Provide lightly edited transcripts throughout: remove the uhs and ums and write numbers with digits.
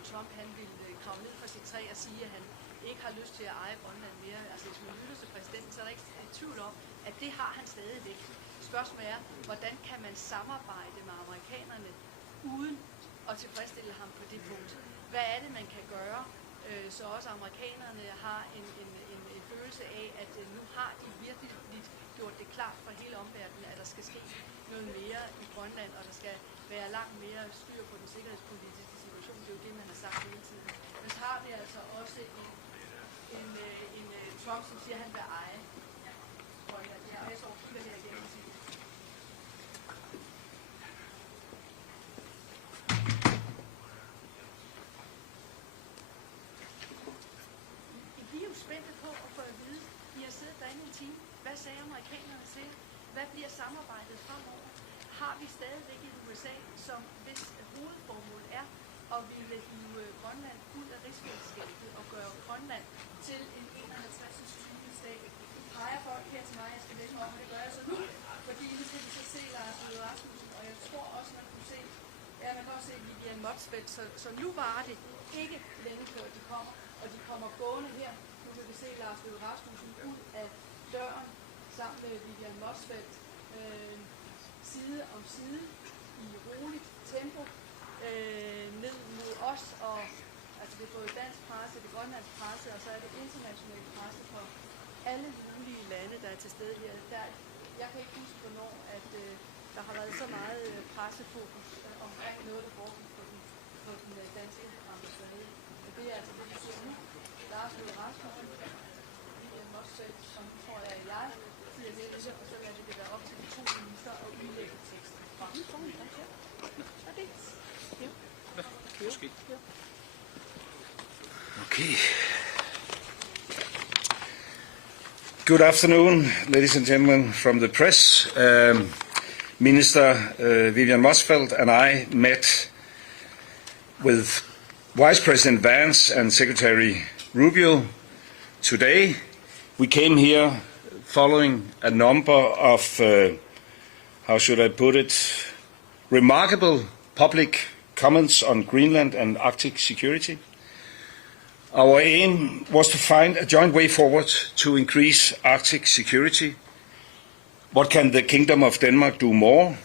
Donald Trump han ville kravle ned fra sit træ og sige, at han ikke har lyst til at eje Grønland mere. Altså hvis man lytter til præsidenten, så er der ikke tvivl om, at det har han stadigvæk. Spørgsmålet er, hvordan kan man samarbejde med amerikanerne uden at tilfredsstille ham på det punkt? Hvad er det, man kan gøre, så også amerikanerne har en følelse af, at nu har de virkelig gjort det klart for hele omverdenen, at der skal ske noget mere i Grønland, og der skal være langt mere styr på den sikkerhedspolitiske situation. Det er jo det, man har sagt hele tiden. Men så har vi altså også en Trump, som siger, at han vil eje Grønland. Ja, og jeg står og kigger her igennem til. Vi er jo spændte på at få at vide, vi har siddet derinde en time. Hvad sagde amerikanerne til? Hvad bliver samarbejdet fremover? Har vi stadigvæk et USA, som hvis hovedformål er at ville hive Grønland ud af rigsfællesskabet og gøre Grønland til en 51. stat? Nu peger folk her til mig, jeg skal læse mig om, det gør jeg så nu, fordi nu skal vi så se Lars Løkke Rasmussen, og jeg tror også, man kunne se, man kan også se Vivian Motzfeldt, så nu var det ikke længe før de kommer, og de kommer gående her. Nu kan vi se Lars Løkke Rasmussen ud af døren sammen med Vivian Motzfeldt, side om side i roligt tempo ned mod os, og altså det er både dansk presse, det er grønlandsk presse, og så er det international presse fra alle mulige lande, der er til stede her. Jeg kan ikke huske, hvornår at, der har været så meget pressefokus omkring noget, der foregår på den danske ambassade. Men det er altså det, vi ser nu. Lars Løkke Rasmussen, Vivian Motzfeldt, som tror jeg siger det, og så lader det være op til de to minister og udlægge teksten. Okay. Good afternoon, ladies and gentlemen from the press. Minister Vivian Motzfeldt and I met with Vice President Vance and Secretary Rubio today. We came here following a number of, how should I put it, remarkable public comments on Greenland and Arctic security. Our aim was to find a joint way forward to increase Arctic security. What can the Kingdom of Denmark do more?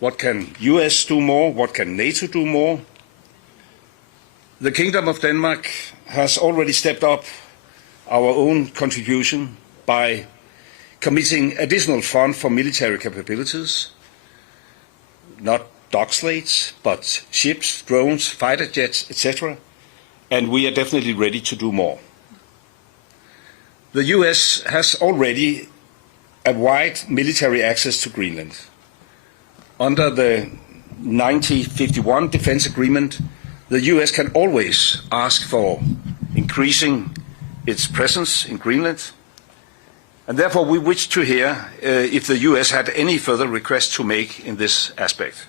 What can US do more? What can NATO do more? The Kingdom of Denmark has already stepped up our own contribution by committing additional funds for military capabilities, not dock slates, but ships, drones, fighter jets, etc. And we are definitely ready to do more. The US has already a wide military access to Greenland. Under the 1951 Defense Agreement, the US can always ask for increasing its presence in Greenland, and therefore we wish to hear if the US had any further requests to make in this aspect.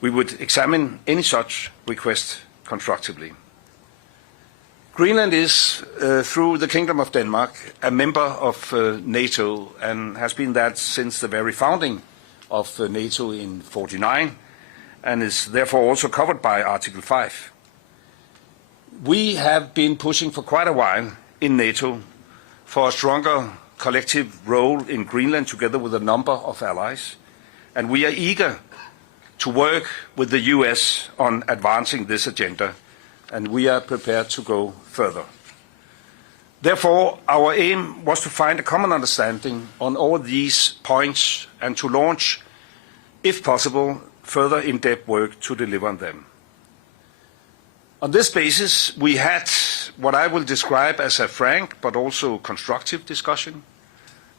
We would examine any such request constructively. Greenland is, through the Kingdom of Denmark, a member of NATO and has been that since the very founding of NATO in 1949 and is therefore also covered by Article 5. We have been pushing for quite a while in NATO for a stronger collective role in Greenland together with a number of allies, and we are eager to work with the US on advancing this agenda, and we are prepared to go further. Therefore, our aim was to find a common understanding on all these points and to launch, if possible, further in-depth work to deliver on them. On this basis, we had what I will describe as a frank but also constructive discussion.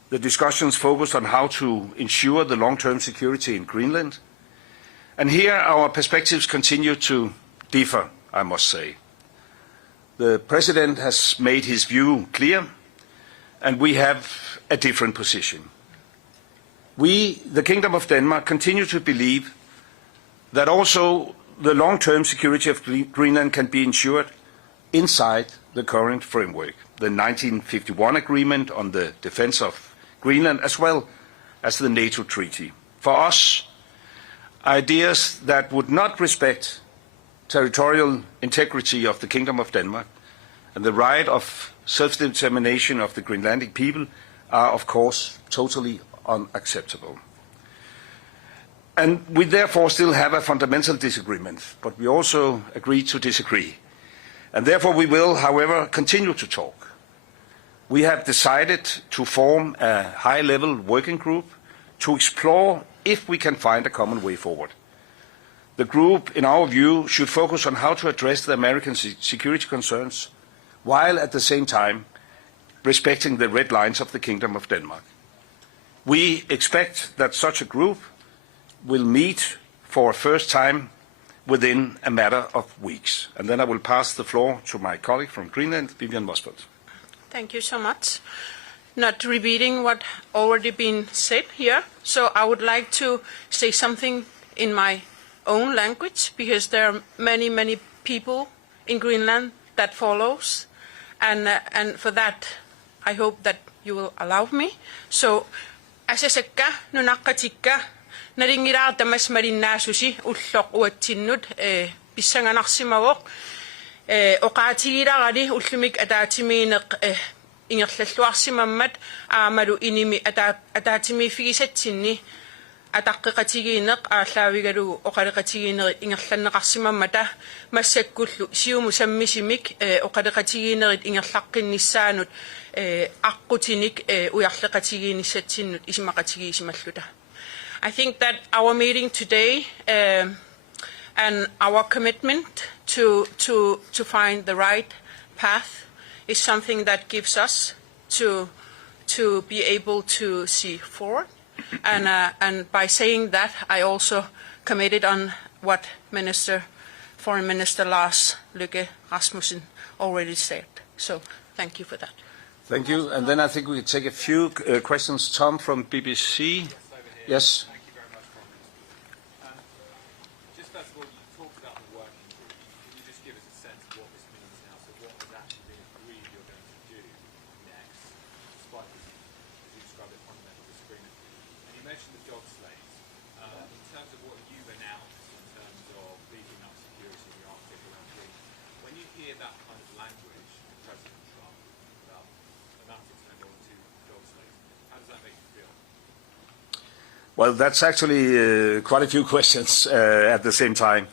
The discussions focused on how to ensure the long-term security in Greenland. And here our perspectives continue to differ, I must say. The President has made his view clear, and we have a different position. We, the Kingdom of Denmark, continue to believe that also the long-term security of Greenland can be ensured inside the current framework, the 1951 agreement on the defense of Greenland, as well as the NATO treaty. For us, ideas that would not respect territorial integrity of the Kingdom of Denmark and the right of self-determination of the Greenlandic people are, of course, totally unacceptable. And we therefore still have a fundamental disagreement, but we also agree to disagree. And therefore we will, however, continue to talk. We have decided to form a high-level working group to explore if we can find a common way forward. The group, in our view, should focus on how to address the American security concerns, while at the same time respecting the red lines of the Kingdom of Denmark. We expect that such a group will meet for a first time within a matter of weeks. And then I will pass the floor to my colleague from Greenland, Vivian Mosfeld. Thank you so much. Not repeating what already been said here, so I would like to say something in my own language, because there are many, many people in Greenland that follows, and for that I hope that you will allow me. So, asasakka nunaqatikka naringiraa tamas marinnaasusi ulloq uatsinnut pissanganarsimavoq oqaatigiirarali ullumik ataatimiineq ingerlalluarsimammat aamalu inimi ataatimiifigisatsinni атаққиқатигиинеқ ааллаавигалугу оқалеқатигиинерит ингерланнеқарсимаммата массаккуллу сиуму саммисимик оқалеқатигиинерит ингерлаққиннissaанут аққутиник уярлеқатигииниссатсиннут исимақатигиисималлута. I think that our meeting today and our commitment to find the right path is something that gives us to be able to see forward. And by saying that, I also committed on what Foreign Minister Lars Løkke Rasmussen already said. So thank you for that. Thank you. And then I think we take a few questions. Tom from BBC. Yes. Thank you very much, Prime Minister. Just first of all, you talked about the working group. Can you just give us a sense of what this means now? So what has actually been agreed you're going to do next, despite this, as you described it, fundamental disagreement? And you mentioned the dog slaves. In terms of what you've announced in terms of beefing up security in the Arctic around Greenland, when you hear that kind of language from President Trump about amounting to no more than 2 dog slaves, how does that make you feel? Well, that's actually quite a few questions at the same time.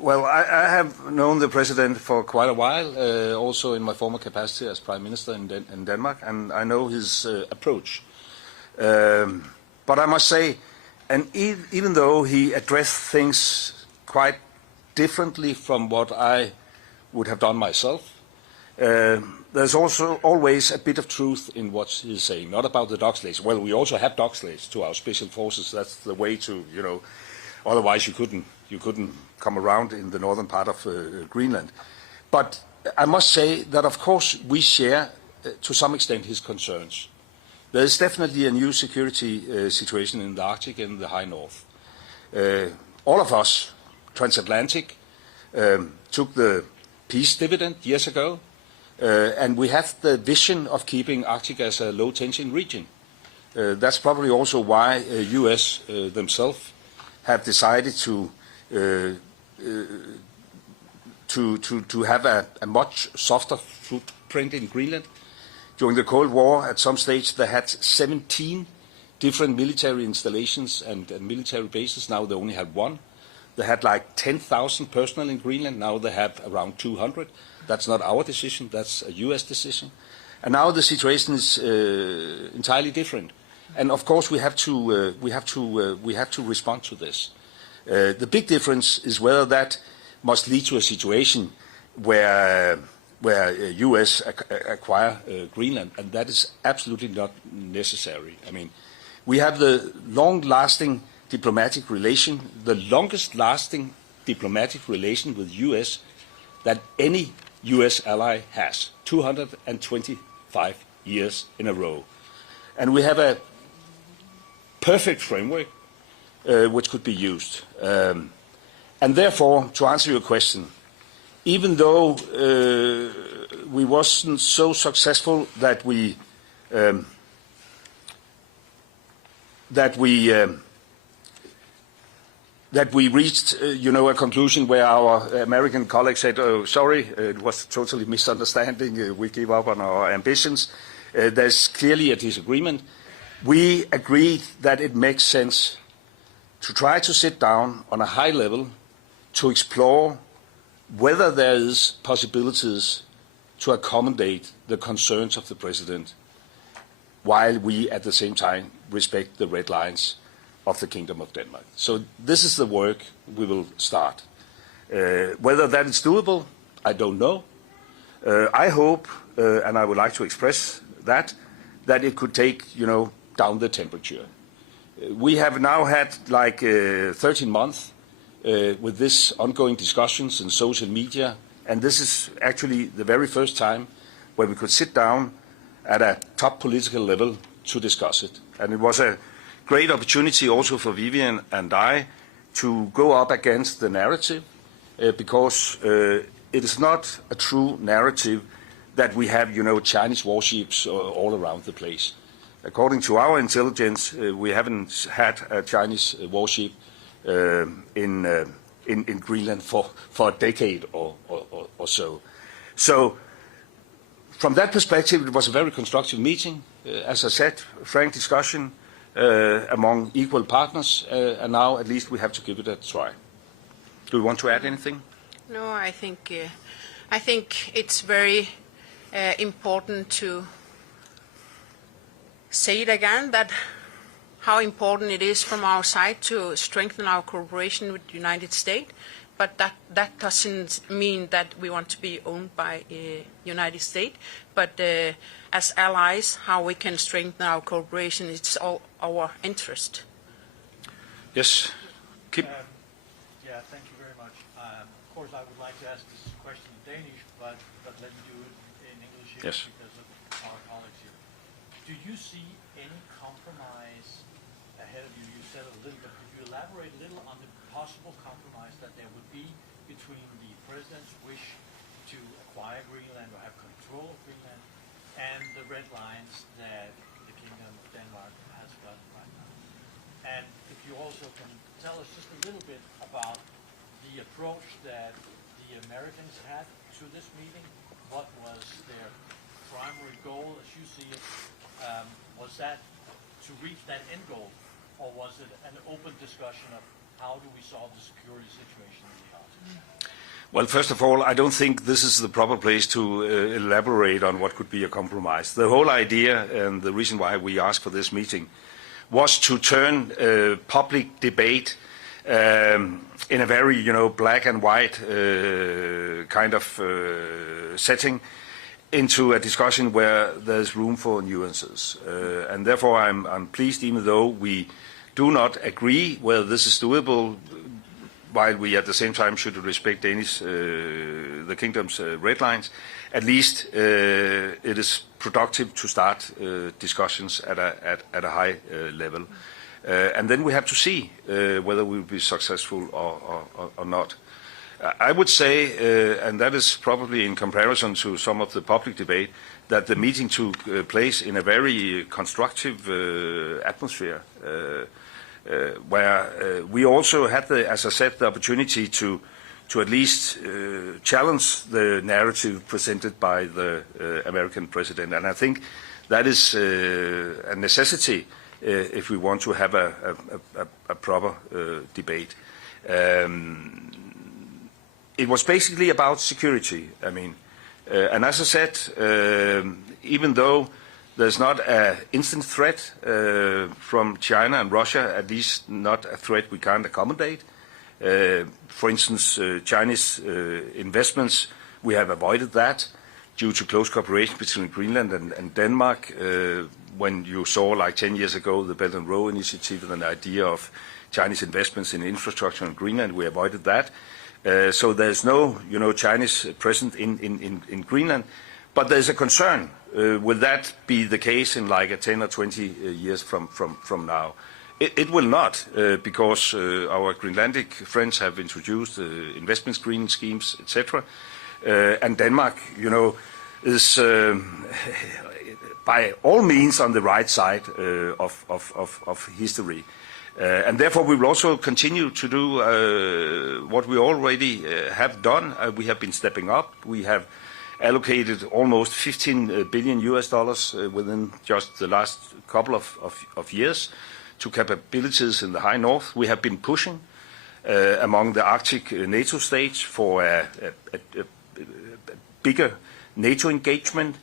Well, I have known the President for quite a while, also in my former capacity as Prime Minister in Denmark, and I know his approach. But I must say, and even though he addressed things quite differently from what I would have done myself, there's also always a bit of truth in what he's saying, not about the dog slaves. Well, we also have dog slaves to our special forces. That's the way to, otherwise you couldn't come around in the northern part of Greenland. But I must say that, of course, we share, to some extent, his concerns. There is definitely a new security situation in the Arctic and the high north. All of us, transatlantic, took the peace dividend years ago. And we have the vision of keeping Arctic as a low-tension region. That's probably also why U.S. themselves have decided to have a much softer footprint in Greenland. During the Cold War, at some stage, they had 17 different military installations and military bases. Now they only have 1. They had like 10,000 personnel in Greenland. Now they have around 200. That's not our decision. That's a U.S. decision. And now the situation is entirely different. And of course, we have to respond to this. The big difference is whether that must lead to a situation where U.S. acquire Greenland, and that is absolutely not necessary. I mean, we have the long-lasting diplomatic relation, the longest-lasting diplomatic relation with U.S. that any U.S. ally has, 225 years in a row. And we have a perfect framework which could be used. And therefore, to answer your question, even though we wasn't so successful that we that we reached, a conclusion where our American colleagues said, "Oh, sorry, it was a totally misunderstanding. We give up on our ambitions." There's clearly a disagreement. We agreed that it makes sense to try to sit down on a high level to explore whether there is possibilities to accommodate the concerns of the President, while we at the same time respect the red lines of the Kingdom of Denmark. So this is the work we will start. Whether that is doable, I don't know. I hope, and I would like to express that it could take, down the temperature. We have now had 13 months with this ongoing discussions in social media, and this is actually the very first time where we could sit down at a top political level to discuss it. And it was a great opportunity also for Vivian and I to go up against the narrative, because it is not a true narrative that we have, Chinese warships all around the place. According to our intelligence, we haven't had a Chinese warship in Greenland for a decade or so. So, from that perspective, it was a very constructive meeting. As I said, frank discussion among equal partners, and now at least we have to give it a try. Do you want to add anything? No, I think it's very important to say it again, that how important it is from our side to strengthen our cooperation with the United States, but that doesn't mean that we want to be owned by the United States, but as allies, how we can strengthen our cooperation, it's all our interest. Yes. Keep. Yeah, thank you very much. Of course, I would like to ask this question in Danish, but let me do it in English here, Yes. because of our colleagues here. Do you see any compromise ahead of you? You said a little bit. Could you elaborate a little on the possible compromise that there would be between the President's wish to acquire Greenland or have control of Greenland and the red lines that the Kingdom of Denmark has got right now? And if you also can tell us just a little bit about the approach that the Americans had to this meeting. What was their primary goal, as you see it? Was that to reach that end goal, or was it an open discussion of how do we solve the security situation in the Arctic? Well, first of all, I don't think this is the proper place to elaborate on what could be a compromise. The whole idea and the reason why we asked for this meeting was to turn public debate in a very, black and white kind of setting into a discussion where there's room for nuances. And therefore, I'm pleased, even though we do not agree whether this is doable, while we at the same time should respect the Kingdom's red lines, at least it is productive to start discussions at a high level. And then we have to see whether we will be successful or not. I would say, and that is probably in comparison to some of the public debate, that the meeting took place in a very constructive atmosphere, where we also had, as I said, the opportunity to at least challenge the narrative presented by the American president. And I think that is a necessity if we want to have a proper debate. It was basically about security. And as I said, even though there's not an instant threat from China and Russia, at least not a threat we can't accommodate. For instance, Chinese investments, we have avoided that due to close cooperation between Greenland and Denmark. When you saw, like 10 years ago, the Belt and Road Initiative and the idea of Chinese investments in infrastructure in Greenland, we avoided that. So there's no, Chinese presence in Greenland. But there's a concern. Will that be the case in like a 10 or 20 years from now? It will not, because our Greenlandic friends have introduced investment screening schemes, etc. And Denmark, is by all means on the right side of history. And therefore, we will also continue to do what we already have done. We have been stepping up. We have allocated almost $15 billion within just the last couple of years to capabilities in the High North. We have been pushing among the Arctic NATO states for a bigger NATO engagement.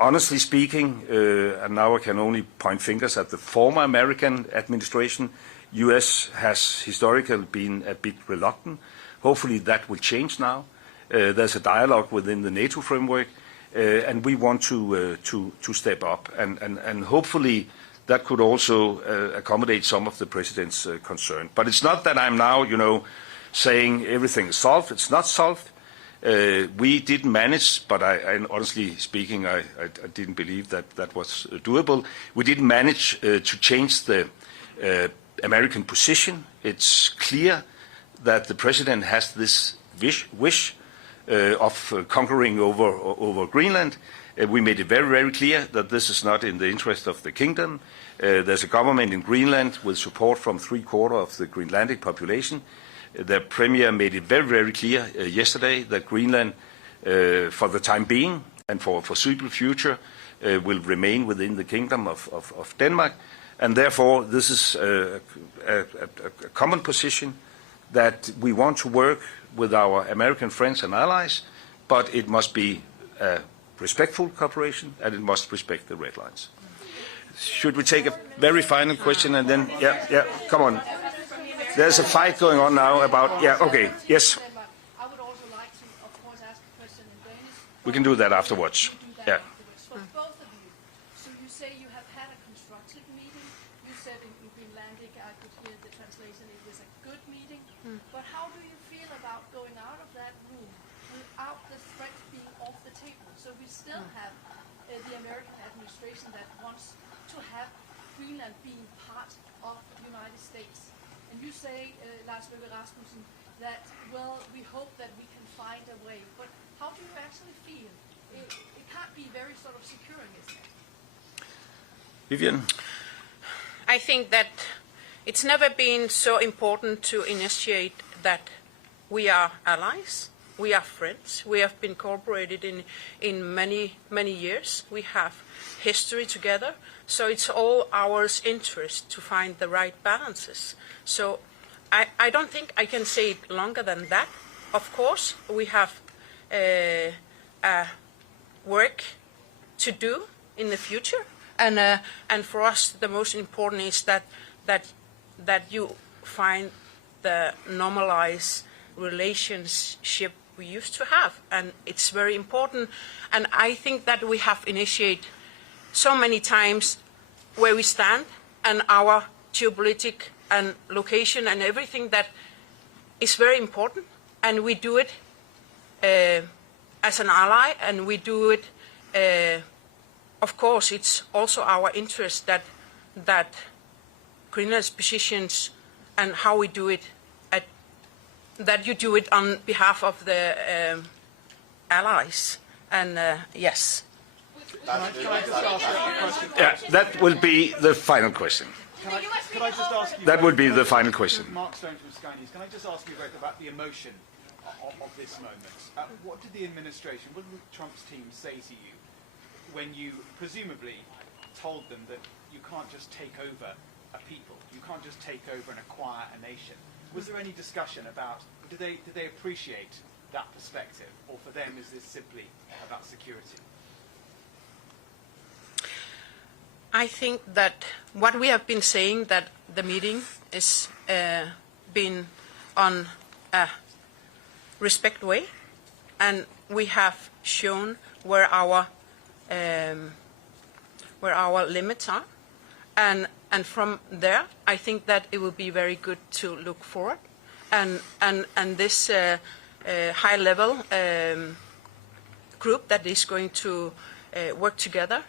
Honestly speaking, and now I can only point fingers at the former American administration, US has historically been a bit reluctant. Hopefully that will change now. There's a dialogue within the NATO framework, and we want to step up. And hopefully that could also accommodate some of the President's concern. But it's not that I'm now, saying everything is solved. It's not solved. We didn't manage, but I honestly speaking, I didn't believe that was doable. We didn't manage to change the American position. It's clear that the President has this wish of conquering over Greenland. We made it very, very clear that this is not in the interest of the kingdom. There's a government in Greenland with support from 3/4 of the Greenlandic population. The Premier made it very, very clear yesterday that Greenland, for the time being and for foreseeable future, will remain within the Kingdom of Denmark. And therefore, this is a common position that we want to work with our American friends and allies, but it must be a respectful cooperation and it must respect the red lines. Should we take a very final question and then, yeah, come on. There's a fight going on now about, okay, yes. I would also like to, of course, ask a question in Danish. We can do that afterwards. For both of you. So you say you have had a constructive meeting. You said in Greenlandic, I could hear the translation, it was a good meeting. But how do you feel about going out of that room without the threat being off the table? So we still have the American administration that wants to have Greenland being part of the United States. And you say, Lars Løkke Rasmussen, that, well, we hope that we can find a way. But how do you actually feel? It can't be very sort of securing, isn't it? Vivian? I think that it's never been so important to initiate that we are allies, we are friends, we have been cooperated in many, many years, we have history together, so it's all our interest to find the right balances. So I don't think I can say it longer than that. Of course, we have work to do in the future, and for us the most important is that you find the normalized relationship we used to have, and it's very important. And I think that we have initiated so many times where we stand and our geopolitical and location and everything that is very important, and we do it as an ally, and we do it, of course, it's also our interest that Greenland's positions and how we do it, that you do it on behalf of the allies, and yes. Can I just ask a question? Yeah, that will be the final question. Could I just ask you? That would be the final question. Mark Stone from Sky News. Can I just ask you both about the emotion of this moment? What did the administration, what did Trump's team say to you when you presumably told them that you can't just take over a people, you can't just take over and acquire a nation? Was there any discussion about, did they appreciate that perspective, or for them is this simply about security? I think that what we have been saying, that the meeting is been on a respect way, and we have shown where our limits are, and from there I think that it will be very good to look forward, and this high level group that is going to work together.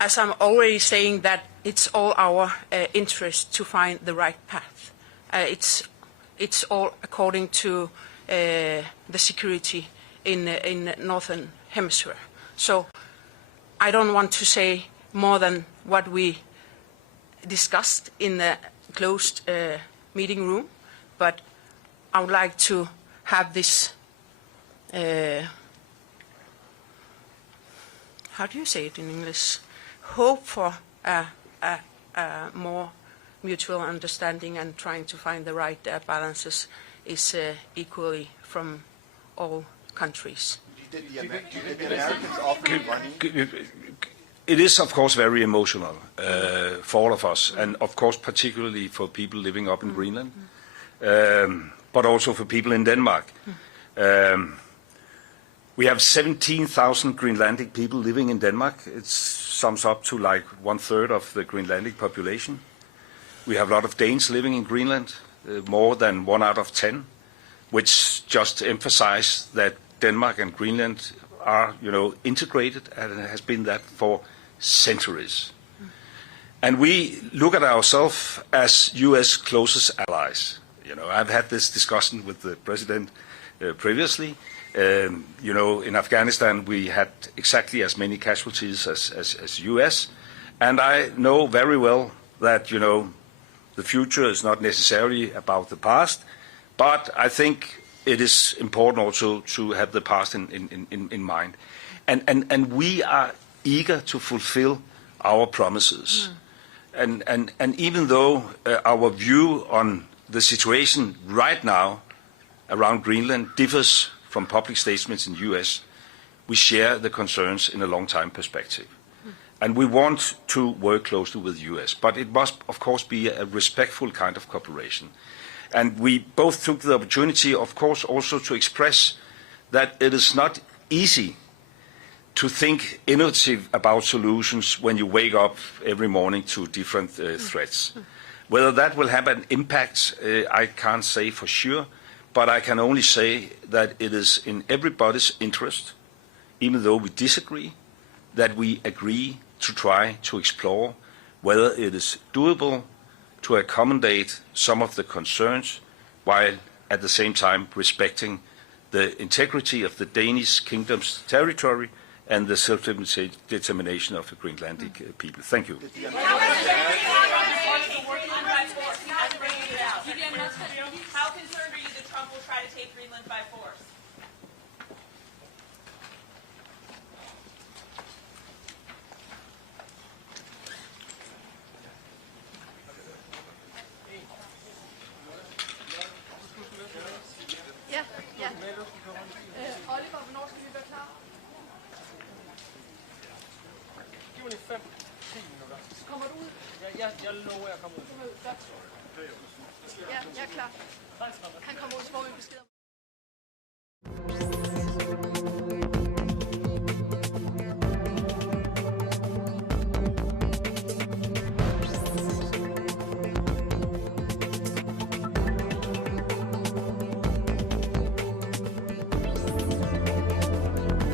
As I'm already saying, that it's all our interest to find the right path. It's all according to the security in the northern hemisphere. So I don't want to say more than what we discussed in the closed meeting room, but I would like to have this, how do you say it in English? Hope for a more mutual understanding and trying to find the right balances is equally from all countries. Did the Americans offer money? It is, of course, very emotional for all of us, and of course, particularly for people living up in Greenland, but also for people in Denmark. We have 17,000 Greenlandic people living in Denmark. It sums up to like 1/3 of the Greenlandic population. We have a lot of Danes living in Greenland, more than 1 out of 10, which just emphasize that Denmark and Greenland are, integrated, and it has been that for centuries. And we look at ourselves as U.S. closest allies. I've had this discussion with the president previously. In Afghanistan, we had exactly as many casualties as U.S. And I know very well that, the future is not necessarily about the past, but I think it is important also to have the past in mind. And we are eager to fulfill our promises. And even though our view on the situation right now around Greenland differs from public statements in the U.S., we share the concerns in a long-time perspective. And we want to work closely with the U.S., but it must, of course, be a respectful kind of cooperation. And we both took the opportunity, of course, also to express that it is not easy to think innovative about solutions when you wake up every morning to different threats. Whether that will have an impact, I can't say for sure, but I can only say that it is in everybody's interest, even though we disagree, that we agree to try to explore whether it is doable to accommodate some of the concerns while at the same time respecting the integrity of the Danish kingdom's territory and the self-determination of the Greenlandic people. Thank you. How concerned are you that Trump will try to take Greenland by force? Ja. Oliver, hvornår skal vi være klar? Giv mig 5-10 minutter. Kommer du ud? Jeg lover, jeg kommer ud. Godt. Ja, jeg er klar. Han kommer ud, så får vi besked om.